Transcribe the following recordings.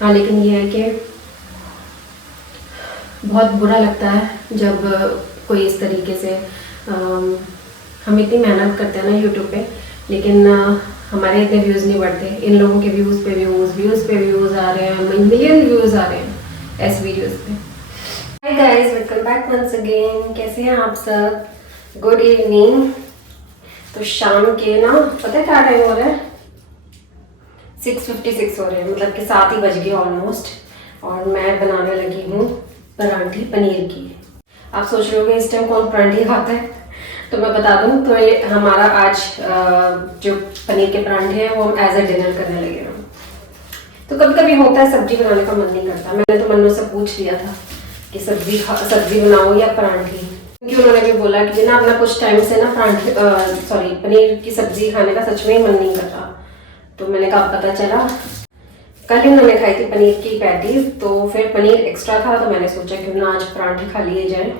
हाँ, लेकिन ये है कि बहुत बुरा लगता है जब कोई इस तरीके से हम इतनी मेहनत करते हैं ना यूट्यूब पे, लेकिन हमारे इतने व्यूज़ नहीं बढ़ते। इन लोगों के व्यूज़ पे व्यूज़ आ रहे हैं, मिलियन व्यूज़ आ रहे हैं ऐसे वीडियोस पे। Hi guys, welcome back once again. कैसे हैं आप सब? Good evening. तो शाम के ना पता है क्या टाइम हो रहा है? 6:56 हो रहे हैं, मतलब कि 7 ही बज गए ऑलमोस्ट। और मैं बनाने लगी हूँ परांठी पनीर की। आप सोच रहे होंगे इस टाइम कौन परांठी खाता है, तो मैं बता दूँ तो ये हमारा आज जो पनीर के परांठे हैं वो हम एज ए डिनर करने लगे हैं। तो कभी कभी होता है सब्जी बनाने का मन नहीं करता। मैंने तो मन्नू से पूछ लिया था कि सब्जी बनाओ या परांठी, क्योंकि उन्होंने भी बोला कि ना अपना कुछ टाइम से ना पनीर की सब्जी खाने का सच में ही मन नहीं कर रहा। तो मैंने कहा पता चला, कल ही उन्होंने खाई थी पनीर की पैटीज, तो फिर पनीर एक्स्ट्रा था तो मैंने सोचा क्यों ना आज परांठे खा लिए जाए।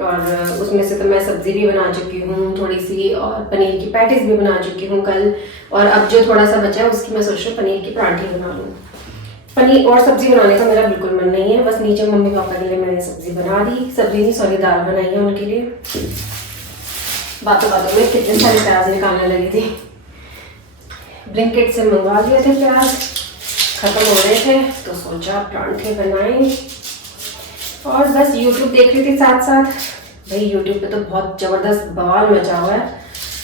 और उसमें से तो मैं सब्जी भी बना चुकी हूँ थोड़ी सी, और पनीर की पैटीज भी बना चुकी हूँ कल। और अब जो थोड़ा सा बचा है उसकी मैं सोच रही हूँ पनीर की परांठी बना लूँ। पनीर और सब्जी बनाने का मेरा बिल्कुल मन नहीं है, बस नीचे मम्मी पापा के लिए मैंने सब्जी बना दी, दाल बनाई है उनके लिए। बातों बातों में कितने सारे प्याज निकालने लगी थी। ब्लिंकिट से मंगवा लिए थे प्याज, खत्म हो रहे थे तो सोचा परांठे बनाए। और बस यूट्यूब देख रही थी साथ साथ। भाई यूट्यूब पे तो बहुत ज़बरदस्त बवाल मचा हुआ है।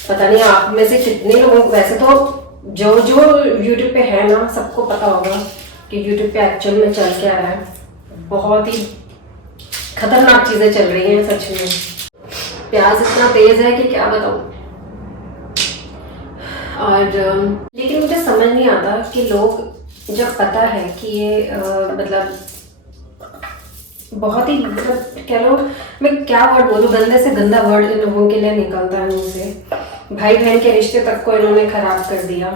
पता नहीं आप में से कितने लोगों को, वैसे तो जो यूट्यूब पे है ना सबको पता होगा कि यूट्यूब पे एक्चुअल में चल क्या रहा है। बहुत ही खतरनाक चीज़ें चल रही हैं सच में। प्याज इतना तेज़ है कि क्या बताऊँ। और लेकिन मुझे समझ नहीं आता कि लोग जब पता है कि ये मतलब बहुत ही, मतलब कह लो, मैं क्या वर्ड बोलूँ, गंदे से गंदा वर्ड इन लोगों के लिए निकलता है मुंह से। भाई बहन के रिश्ते तक को इन्होंने खराब कर दिया।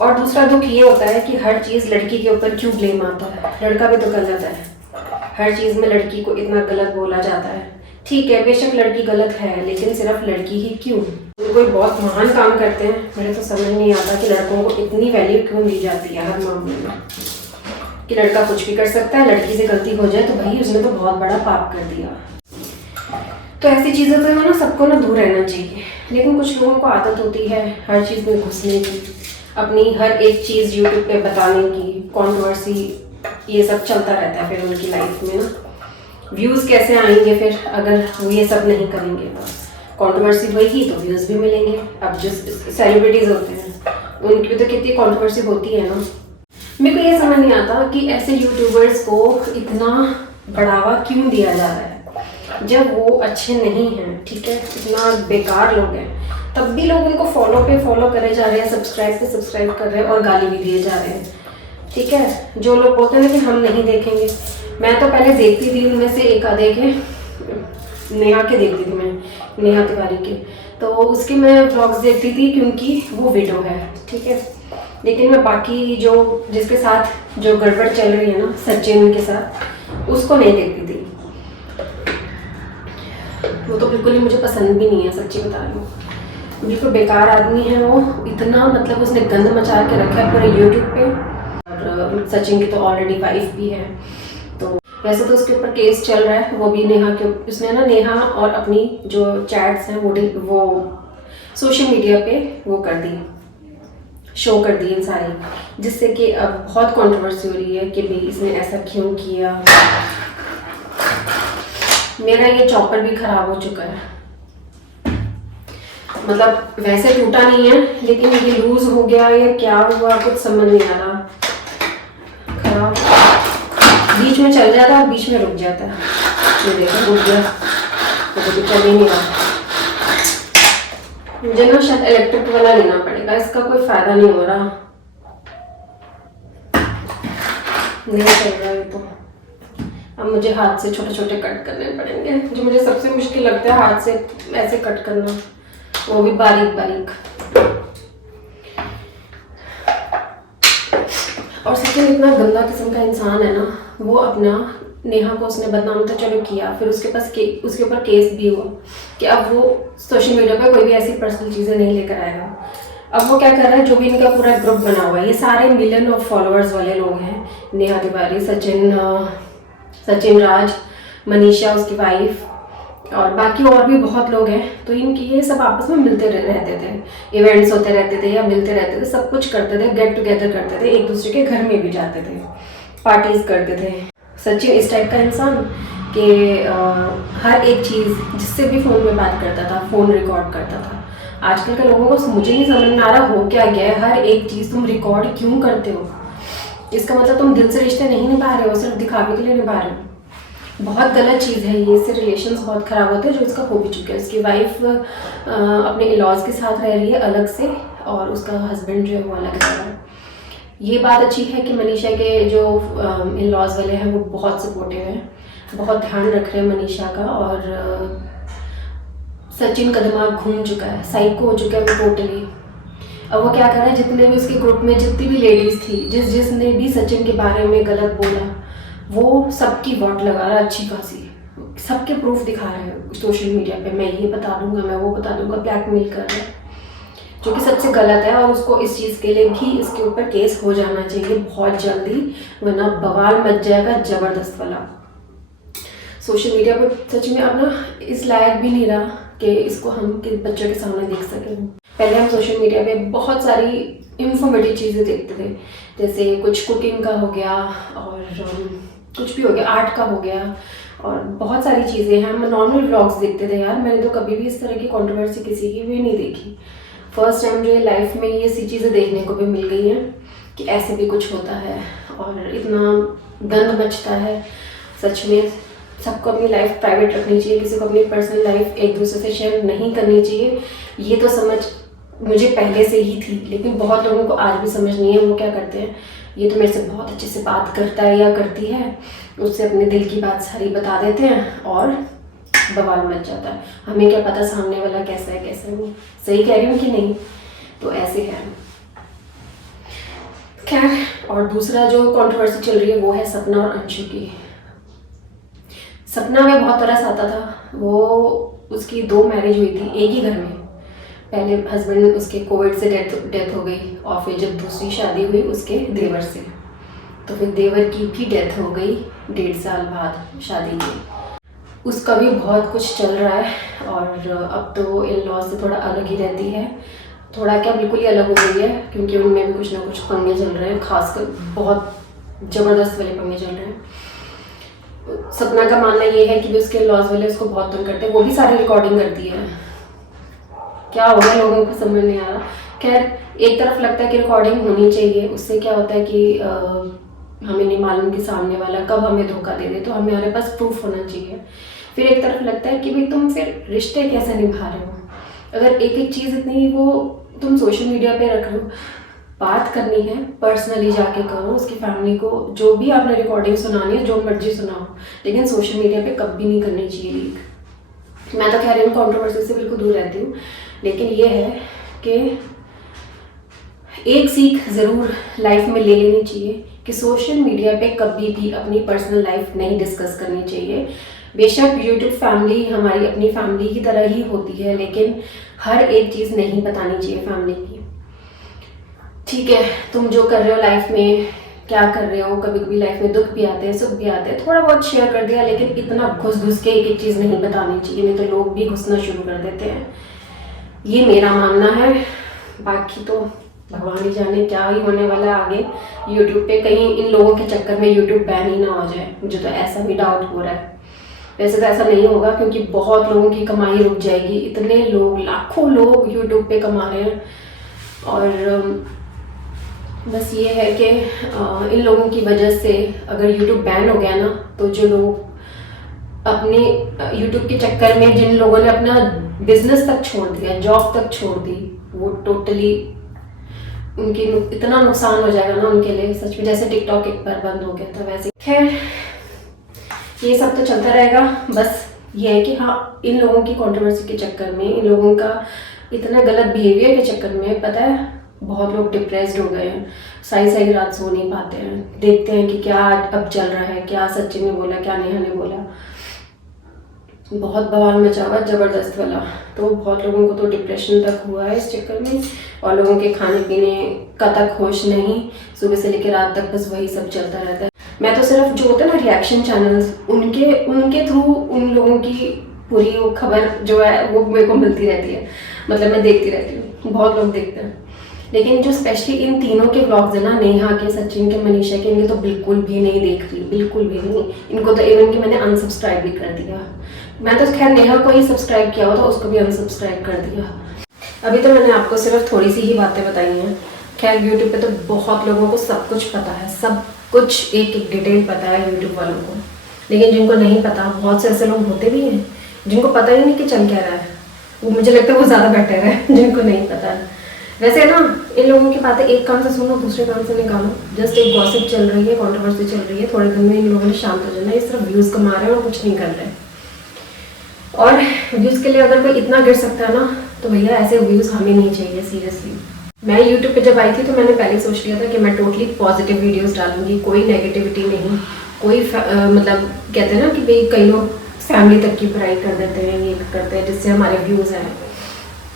और दूसरा दुख ये होता है कि हर चीज़ लड़की के ऊपर क्यों ब्लेम आता है। लड़का भी तो गलत है, हर चीज़ में लड़की को इतना गलत बोला जाता है। ठीक है, बेशक लड़की गलत है, लेकिन सिर्फ लड़की ही क्यों? कोई बहुत महान काम करते हैं, मुझे तो समझ नहीं आता कि लड़कों को इतनी वैल्यू क्यों दी जाती है हर मामले में। कि लड़का कुछ भी कर सकता है, लड़की से गलती हो जाए तो भाई उसने तो बहुत बड़ा पाप कर दिया। तो ऐसी चीज़ों से ना सबको ना दूर रहना चाहिए। लेकिन कुछ लोगों को आदत होती है हर चीज़ में घुसने की, अपनी हर एक चीज़ यूट्यूब पे बताने की, कंट्रोवर्सी, ये सब चलता रहता है फिर उनकी लाइफ में ना। व्यूज़ कैसे आएंगे फिर अगर वो ये सब नहीं करेंगे? कंट्रोवर्सी होगी तो व्यूज़ भी मिलेंगे। अब जो सेलिब्रिटीज़ होते हैं उनकी तो कितनी कंट्रोवर्सी होती है ना। मेरे को ये समझ नहीं आता कि ऐसे यूट्यूबर्स को इतना बढ़ावा क्यों दिया जा रहा है जब वो अच्छे नहीं हैं। ठीक है, इतना बेकार लोग हैं, तब भी लोग उनको फॉलो करे जा रहे हैं, सब्सक्राइब कर रहे हैं और गाली भी दिए जा रहे हैं। ठीक है, जो लोग बोलते हैं कि हम नहीं देखेंगे, मैं तो पहले देखती थी, उनमें से एक आधे के नेहा के देखती थी, मैं नेहा तिवारी के, तो उसके मैं व्लॉग्स देखती थी क्योंकि वो विडो है। ठीक है, लेकिन मैं बाकी जो जिसके साथ जो गड़बड़ चल रही है ना, सचिन के साथ, उसको नहीं देखती थी। वो तो बिल्कुल ही मुझे पसंद भी नहीं है, सच्ची बता रही हूँ। बिल्कुल बेकार आदमी है वो। इतना मतलब उसने गंद मचा के रखा है पूरे यूट्यूब पे। और सचिन की तो ऑलरेडी वाइफ भी है, तो वैसे तो उसके ऊपर केस चल रहा है। वो भी नेहा के, उसने ना नेहा और अपनी जो चैट्स हैं वो सोशल मीडिया पे वो कर दी, शो कर दी इन सारी, जिससे कि अब बहुत कंट्रोवर्सी हो रही है कि भाई इसने ऐसा क्यों किया। मेरा ये चॉपर भी खराब हो चुका है, मतलब वैसे टूटा नहीं है लेकिन ये लूज हो गया या क्या हुआ कुछ समझ नहीं आ रहा। खराब बीच में चल जाता है, बीच में रुक जाता है। ये देखो रुक गया, तो चल ही नहीं रहा। मुझे ना शायद इलेक्ट्रिक वाला लेना पड़ेगा, इसका कोई फायदा नहीं हो रहा, नहीं चल रहा है तो। अब मुझे हाथ से छोटे छोटे कट करने पड़ेंगे, जो मुझे सबसे मुश्किल लगता है हाथ से ऐसे कट करना, वो भी बारीक बारीक। और सचिन इतना गंदा किस्म का इंसान है ना, वो अपना नेहा को उसने बदनाम तो चलो किया, फिर उसके ऊपर केस भी हुआ कि अब वो सोशल मीडिया पर कोई भी ऐसी पर्सनल चीज़ें नहीं लेकर आएगा। अब वो क्या कर रहा है, जो भी इनका पूरा ग्रुप बना हुआ है, ये सारे मिलियन ऑफ फॉलोअर्स वाले लोग हैं। नेहा तिवारी, सचिन राज, मनीषा उसकी वाइफ, और बाकी और भी बहुत लोग हैं। तो इनकी ये सब आपस में मिलते रहते थे, इवेंट्स होते रहते थे या मिलते रहते थे, सब कुछ करते थे, गेट टुगेदर करते थे, एक दूसरे के घर में भी जाते थे, पार्टीज करते थे। सचिन इस टाइप का इंसान कि हर एक चीज़, जिससे भी फ़ोन में बात करता था, फ़ोन रिकॉर्ड करता था। आजकल के लोगों को मुझे नहीं समझ में आ रहा हो क्या गया है, हर एक चीज़ तुम रिकॉर्ड क्यों करते हो? इसका मतलब तुम दिल से रिश्ते नहीं निभा रहे हो, सिर्फ दिखावे के लिए निभा रहे हो। बहुत गलत चीज़ है ये, इससे रिलेशंस बहुत ख़राब होते हैं, जो इसका हो भी चुका है। उसकी वाइफ अपने इन-लॉज़ के साथ रह रही है अलग से, और उसका हस्बैंड जो है वो अलग रह रहा है। ये बात अच्छी है कि मनीषा के जो इन-लॉज़ वाले हैं वो बहुत सपोर्टिव हैं, बहुत ध्यान रख रहे हैं मनीषा का। और सचिन का दिमाग घूम चुका है, साइको हो चुका है वो टोटली। अब वो क्या कर रहा है, जितने भी उसके ग्रुप में जितनी भी लेडीज़ थी, जिसने भी सचिन के बारे में गलत बोला, वो सबकी वॉट लगा रहा है अच्छी खासी, सबके प्रूफ दिखा रहे हैं सोशल मीडिया पे, मैं ये बता दूंगा, मैं वो बता दूंगा, ब्लैकमेल कर रहा है, जो कि सबसे गलत है। और उसको इस चीज़ के लिए भी इसके ऊपर केस हो जाना चाहिए बहुत जल्दी, वरना बवाल मच जाएगा ज़बरदस्त वाला। सोशल मीडिया पर सच में अब ना इस लायक भी नहीं रहा कि इसको हम बच्चों के सामने देख सकें। पहले हम सोशल मीडिया पे बहुत सारी इंफॉर्मेटिव चीज़ें देखते थे, जैसे कुछ कुकिंग का हो गया और कुछ भी हो गया, आर्ट का हो गया, और बहुत सारी चीज़ें हैं। हम नॉर्मल व्लॉग्स देखते थे यार, मैंने तो कभी भी इस तरह की कंट्रोवर्सी किसी की भी नहीं देखी। फर्स्ट टाइम जो लाइफ में ये सी चीज़ें देखने को भी मिल गई हैं कि ऐसे भी कुछ होता है और इतना गंद मचता है। सच में सबको अपनी लाइफ प्राइवेट रखनी चाहिए, किसी को अपनी पर्सनल लाइफ एक दूसरे से शेयर नहीं करनी चाहिए। ये तो समझ मुझे पहले से ही थी, लेकिन बहुत लोगों को आज भी समझ नहीं है। वो क्या करते हैं, ये तो मेरे से बहुत अच्छे से बात करता है या करती है, उससे अपने दिल की बात सारी बता देते हैं और बवाल मच जाता है। हमें क्या पता सामने वाला कैसा है कैसा नहीं, सही कह रही हूँ कि नहीं। तो ऐसे है। खैर, और दूसरा जो कंट्रोवर्सी चल रही है वो है सपना और अंशु की। सपना में बहुत तरस आता था, वो उसकी 2 मैरिज हुई थी एक ही घर में। पहले हस्बैंड उसके कोविड से डेथ हो गई, और फिर जब दूसरी शादी हुई उसके देवर से, तो फिर देवर की भी डेथ हो गई 1.5 साल बाद शादी के। उसका भी बहुत कुछ चल रहा है, और अब तो इन लॉ से थोड़ा अलग ही रहती है, थोड़ा क्या बिल्कुल ही अलग हो गई है, क्योंकि उनमें भी कुछ ना कुछ पंगे चल रहे हैं, खासकर बहुत ज़बरदस्त वाले पंगे चल रहे हैं। सपना का मानना ये है कि उसके लॉज वाले उसको बहुत तंग करते हैं, वो भी सारी रिकॉर्डिंग करती है। क्या हो गया लोगों को समझ नहीं आ रहा। खैर, एक तरफ लगता है कि रिकॉर्डिंग होनी चाहिए, उससे क्या होता है कि हमें नहीं मालूम कि सामने वाला कब हमें धोखा दे दे, तो हमारे पास प्रूफ होना चाहिए। फिर एक तरफ लगता है कि भाई तुम फिर रिश्ते कैसे निभा रहे हो, अगर एक एक चीज़ इतनी वो तुम सोशल मीडिया पे रख लो। बात करनी है पर्सनली जाके करो, उसकी फैमिली को जो भी आपने रिकॉर्डिंग सुनानी है जो मर्जी सुनाओ, लेकिन सोशल मीडिया पे कभी नहीं करनी चाहिए लीक। मैं तो कह रही हूँ कंट्रोवर्सी से बिल्कुल दूर रहती हूँ, लेकिन ये है कि एक सीख ज़रूर लाइफ में ले लेनी चाहिए कि सोशल मीडिया पे कभी भी अपनी पर्सनल लाइफ नहीं डिस्कस करनी चाहिए। बेशक यूट्यूब फैमिली हमारी अपनी फैमिली की तरह ही होती है, लेकिन हर एक चीज़ नहीं बतानी चाहिए फैमिली की। ठीक है, तुम जो कर रहे हो लाइफ में, क्या कर रहे हो, कभी कभी लाइफ में दुख भी आते हैं, सुख भी आते हैं, थोड़ा बहुत शेयर कर दिया, लेकिन इतना घुस के एक एक चीज़ नहीं बतानी चाहिए, नहीं तो लोग भी घुसना शुरू कर देते हैं। ये मेरा मानना है, बाकी तो भगवान ही जाने क्या ही होने वाला है आगे यूट्यूब पे। कहीं इन लोगों के चक्कर में यूट्यूब बैन ही ना हो जाए, मुझे तो ऐसा भी डाउट हो रहा है। वैसे तो ऐसा नहीं होगा, क्योंकि बहुत लोगों की कमाई रुक जाएगी, इतने लोग, लाखों लोग यूट्यूब पे कमा रहे हैं। और बस ये है कि इन लोगों की वजह से अगर यूट्यूब बैन हो गया ना, तो जो लोग अपने यूट्यूब के चक्कर में, जिन लोगों ने अपना बिजनेस तक छोड़ दिया, जॉब तक छोड़ दी, वो टोटली उनकी इतना नुकसान हो जाएगा ना उनके लिए, सच में। जैसे टिकटॉक एक बार बंद हो गया था वैसे। खैर, ये सब तो चलता रहेगा। बस ये है कि हाँ, इन लोगों की कंट्रोवर्सी के चक्कर में, इन लोगों का इतना गलत बिहेवियर के चक्कर में, पता है बहुत लोग डिप्रेस्ड हो गए हैं, सही रात सो नहीं पाते हैं, देखते हैं कि क्या अब चल रहा है, क्या सचिन ने बोला, क्या नेहा ने बोला। बहुत बवाल मचा हुआ ज़बरदस्त वाला। तो बहुत लोगों को तो डिप्रेशन तक हुआ है इस चक्कर में, और लोगों के खाने पीने का तक होश नहीं, सुबह से लेकर रात तक बस वही सब चलता रहता है। मैं तो सिर्फ जो होते हैं ना रिएक्शन चैनल्स, उनके थ्रू उन लोगों की पूरी वो खबर जो है वो मेरे को मिलती रहती है, मतलब मैं देखती रहती हूँ, बहुत लोग देखते हैं। लेकिन जो स्पेशली इन तीनों के व्लॉग्स है ना, नेहा के, सचिन के, मनीषा के, इनके तो बिल्कुल भी नहीं देख रही, बिल्कुल भी नहीं। इनको तो इवन कि मैंने अनसब्सक्राइब भी कर दिया। मैं तो खैर नेहा को ही सब्सक्राइब किया हुआ था, उसको भी अनसब्सक्राइब कर दिया। अभी तो मैंने आपको सिर्फ थोड़ी सी ही बातें बताई हैं। खैर यूट्यूब पे तो बहुत लोगों को सब कुछ पता है, सब कुछ एक एक डिटेल पता है यूट्यूब वालों को। लेकिन जिनको नहीं पता, बहुत से ऐसे लोग होते भी हैं जिनको पता ही नहीं कि चल क्या रहा है, वो मुझे लगता है वो ज़्यादा बेटर है जिनको नहीं पता है। वैसे ना इन लोगों की बातें एक कान से सुनो दूसरे कान से निकालो। जस्ट एक गॉसिप चल रही है, कंट्रोवर्सी चल रही है, थोड़े दिन में इन लोगों ने शांत हो जाना है। ये सिर्फ व्यूज़ कमा रहे हैं और कुछ नहीं कर रहे। और व्यूज़ के लिए अगर कोई इतना गिर सकता है ना, तो भैया ऐसे व्यूज़ हमें नहीं चाहिए सीरियसली। मैं यूट्यूब पे जब आई थी तो मैंने पहले सोच लिया था कि मैं टोटली पॉजिटिव वीडियोस डालूंगी, कोई नेगेटिविटी नहीं, कोई मतलब कहते हैं ना कि भाई कई लोग फैमिली तक की बुराई कर देते हैं, ये करते हैं जिससे हमारे व्यूज़ आए।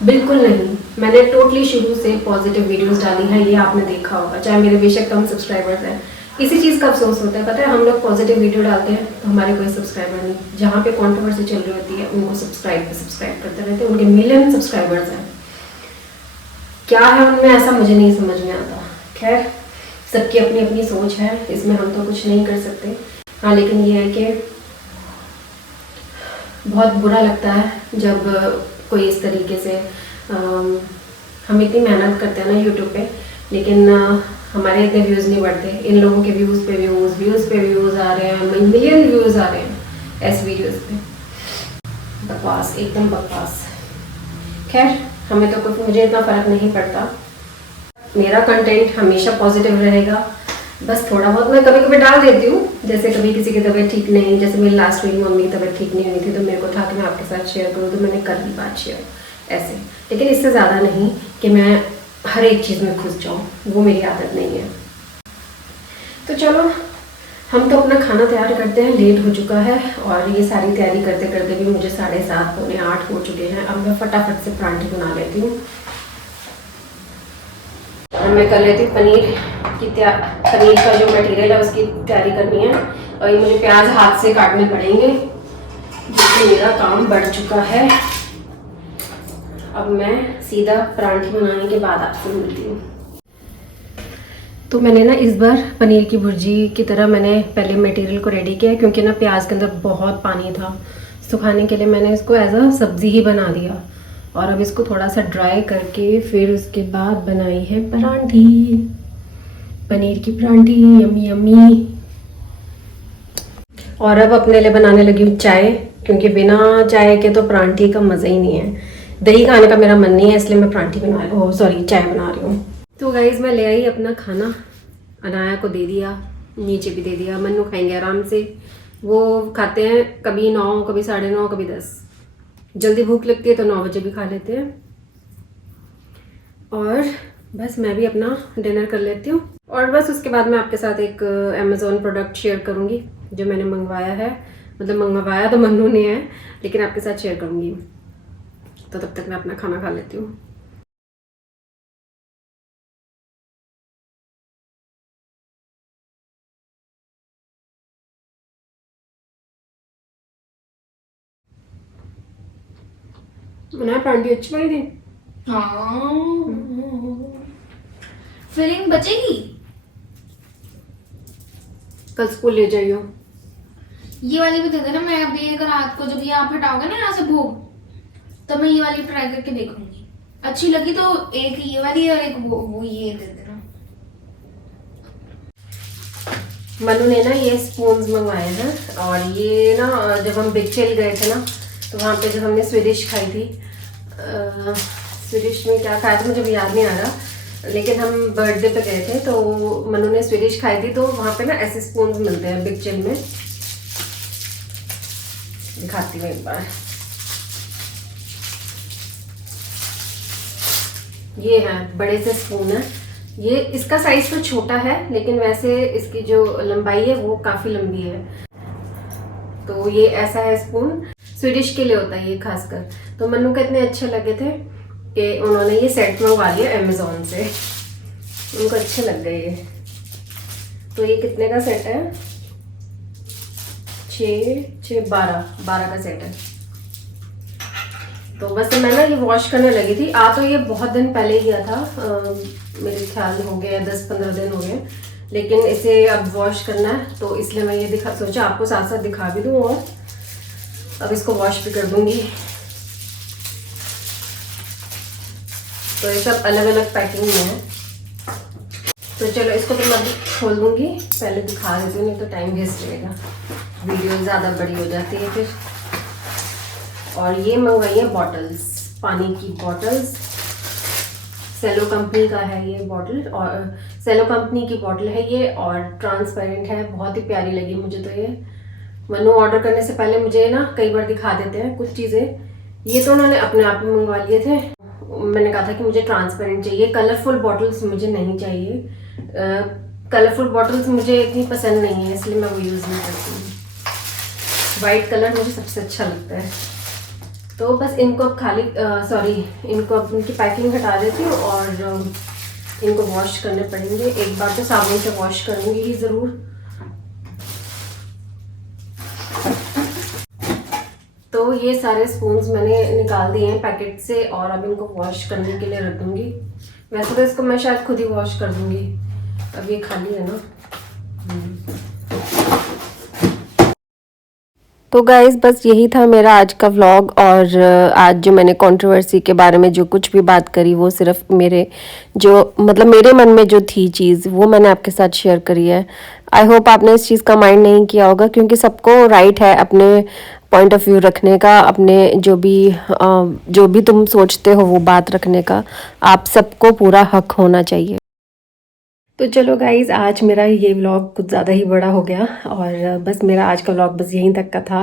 बिल्कुल नहीं, मैंने टोटली शुरू से पॉजिटिव वीडियोस डाली है, ये आपने देखा होगा। चाहे मेरे बेशक कम सब्सक्राइबर्स हैं, इसी चीज़ का अफसोस होता है, पता है। हम लोग पॉजिटिव वीडियो डालते हैं तो हमारे कोई सब्सक्राइबर नहीं, जहाँ पे कंट्रोवर्सी चल रही होती है उनको सब्सक्राइब करते रहते हैं, उनके मिलियन सब्सक्राइबर्स हैं। क्या है उनमें ऐसा मुझे नहीं समझ में आता। खैर सबकी अपनी अपनी सोच है, इसमें हम तो कुछ नहीं कर सकते। हाँ लेकिन ये है कि बहुत बुरा लगता है जब कोई इस तरीके से हम इतनी मेहनत करते हैं ना यूट्यूब पे, लेकिन हमारे इतने व्यूज़ नहीं बढ़ते। इन लोगों के व्यूज़ पे व्यूज़ आ रहे हैं, मिलियन व्यूज़ आ रहे हैं ऐसे वीडियोस पे। बकवास, एकदम बकवास। खैर हमें तो कुछ, मुझे इतना फ़र्क नहीं पड़ता, मेरा कंटेंट हमेशा पॉजिटिव रहेगा। बस थोड़ा बहुत मैं कभी कभी डाल देती हूँ, जैसे कभी किसी की तबीयत ठीक नहीं, जैसे मेरी लास्ट वीक मम्मी की तबीयत ठीक नहीं हुई थी तो मेरे को था कि मैं आपके साथ शेयर करूँ, तो मैंने कर ली बात शेयर ऐसे। लेकिन इससे ज़्यादा नहीं कि मैं हर एक चीज़ में घुस जाऊँ, वो मेरी आदत नहीं है। तो चलो हम तो अपना खाना तैयार करते हैं, लेट हो चुका है, और ये सारी तैयारी करते करते भी मुझे 7:30 पौने 8 हो चुके हैं। अब मैं फटाफट से परांठे बना लेती हूँ। और मैं कर लेती हूँ पनीर का जो मटेरियल है उसकी तैयारी करनी है, और ये मुझे प्याज हाथ से काटने पड़ेंगे, जिससे मेरा काम बढ़ चुका है। अब मैं सीधा परांठे बनाने के बाद आपसे मिलती हूँ। तो मैंने ना इस बार पनीर की भुर्जी की तरह मैंने पहले मटेरियल को रेडी किया, क्योंकि ना प्याज के अंदर बहुत पानी था, सुखाने के लिए मैंने इसको एज अ सब्ज़ी ही बना दिया। और अब इसको थोड़ा सा ड्राई करके फिर उसके बाद बनाई है परांठी, पनीर की परांठी, यम्मी यम्मी। और अब अपने लिए बनाने लगी हूँ चाय, क्योंकि बिना चाय के तो परांठी का मज़ा ही नहीं है। दही खाने का मेरा मन नहीं है, इसलिए मैं परांठी चाय बना रही हूँ। तो गाइज़ मैं ले आई अपना खाना, अनाया को दे दिया, नीचे भी दे दिया। मन्नू खाएंगे आराम से, वो खाते हैं कभी 9, कभी 9:30, कभी 10। जल्दी भूख लगती है तो 9 बजे भी खा लेते हैं। और बस मैं भी अपना डिनर कर लेती हूँ, और बस उसके बाद मैं आपके साथ एक अमेज़ॉन प्रोडक्ट शेयर करूँगी जो मैंने मंगवाया है। मतलब मंगवाया तो मन्नू ने है, लेकिन आपके साथ शेयर करूँगी। तो तब तक मैं अपना खाना खा लेती हूँ। बनाया परांठी अच्छी बनी थी। हाँ फिलिंग बचेगी। कल स्कूल ले जाइयो। ये वाली भी दे देना, मैं अभी अगर रात को जब ये आप हटाओगे ना यहाँ से भोग, तो मैं ये वाली ट्राई करके देखूंगी, अच्छी लगी तो एक ये वाली और एक वो ये दे देना। मनु ने ना ये स्पून्स मंगवाए हैं, और ये ना जब हम बिग चिल गए थे ना, तो वहाँ पे जब हमने स्वीडिश खाई थी, स्वीडिश में क्या खाया था मुझे भी याद नहीं आ रहा, लेकिन हम बर्थडे पे गए थे तो मनु ने स्वीडिश खाई थी, तो वहाँ पे ना ऐसे स्पून्स मिलते हैं बिग चिल में। दिखाती हूँ एक बार, ये है बड़े से स्पून है। ये इसका साइज तो छोटा है, लेकिन वैसे इसकी जो लंबाई है वो काफ़ी लंबी है। तो ये ऐसा है स्पून, स्वीडिश के लिए होता है ये खासकर। तो मन्नू को इतने अच्छे लगे थे कि उन्होंने ये सेट मंगवा लिया अमेजोन से, उनको अच्छे लग गए ये। तो ये कितने का सेट है? 12 का सेट है। तो बस मैं ना ये वॉश करने लगी थी। तो ये बहुत दिन पहले किया था, मेरे ख्याल हो गया 10-15 दिन हो गए, लेकिन इसे अब वॉश करना है तो इसलिए मैं ये सोचा आपको साथ साथ दिखा भी दूँ, और अब इसको वॉश भी कर दूंगी। तो ये सब अलग अलग पैकिंग में है। तो चलो इसको तो मैं खोल दूंगी, पहले दिखा देती हूँ, नहीं तो टाइम वेस्ट रहेगा, वीडियो ज़्यादा बड़ी हो जाती है फिर। और ये मंगवाई है बॉटल्स, पानी की बॉटल्स, सेलो कंपनी का है ये बॉटल, और सेलो कंपनी की बॉटल है ये, और ट्रांसपेरेंट है। बहुत ही प्यारी लगी मुझे तो ये। मनु ऑर्डर करने से पहले मुझे ना कई बार दिखा देते हैं कुछ चीज़ें, ये तो उन्होंने अपने आप ही मंगवा लिए थे। मैंने कहा था कि मुझे ट्रांसपेरेंट चाहिए, कलरफुल बॉटल्स मुझे नहीं चाहिए। कलरफुल बॉटल्स मुझे इतनी पसंद नहीं है, इसलिए मैं वो यूज़ नहीं करती हूँ। वाइट कलर मुझे सबसे अच्छा लगता है। तो बस इनको अब इनको अब इनकी पैकिंग हटा देती हूँ, और इनको वॉश करने पड़ेंगे। एक बार तो साबुन से वॉश करूँगी ही ज़रूर। तो ये सारे स्पून्स मैंने निकाल दिए हैं पैकेट से, और अब इनको वॉश करने के लिए रख दूँगी। वैसे तो इसको मैं शायद खुद ही वॉश कर दूँगी, अब ये खाली है ना। तो गाइज़ बस यही था मेरा आज का व्लॉग, और आज जो मैंने कंट्रोवर्सी के बारे में जो कुछ भी बात करी वो सिर्फ मेरे मेरे मन में जो थी चीज़ वो मैंने आपके साथ शेयर करी है। आई होप आपने इस चीज़ का माइंड नहीं किया होगा, क्योंकि सबको राइट है अपने पॉइंट ऑफ व्यू रखने का, अपने जो भी तुम सोचते हो वो बात रखने का, आप सबको पूरा हक होना चाहिए। तो चलो गाइज़, आज मेरा ये व्लॉग कुछ ज़्यादा ही बड़ा हो गया, और बस मेरा आज का व्लॉग बस यहीं तक का था।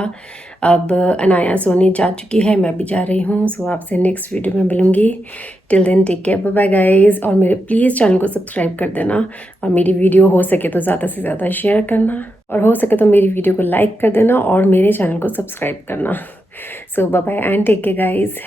अब अनाया सोने जा चुकी है, मैं भी जा रही हूँ। सो आपसे नेक्स्ट वीडियो में मिलूँगी। Till then take care, bye bye guys. और मेरे प्लीज़ चैनल को सब्सक्राइब कर देना, और मेरी वीडियो हो सके तो ज़्यादा से ज़्यादा शेयर करना, और हो सके तो मेरी वीडियो को लाइक कर देना, और मेरे चैनल को सब्सक्राइब करना। So bye bye and take care guys.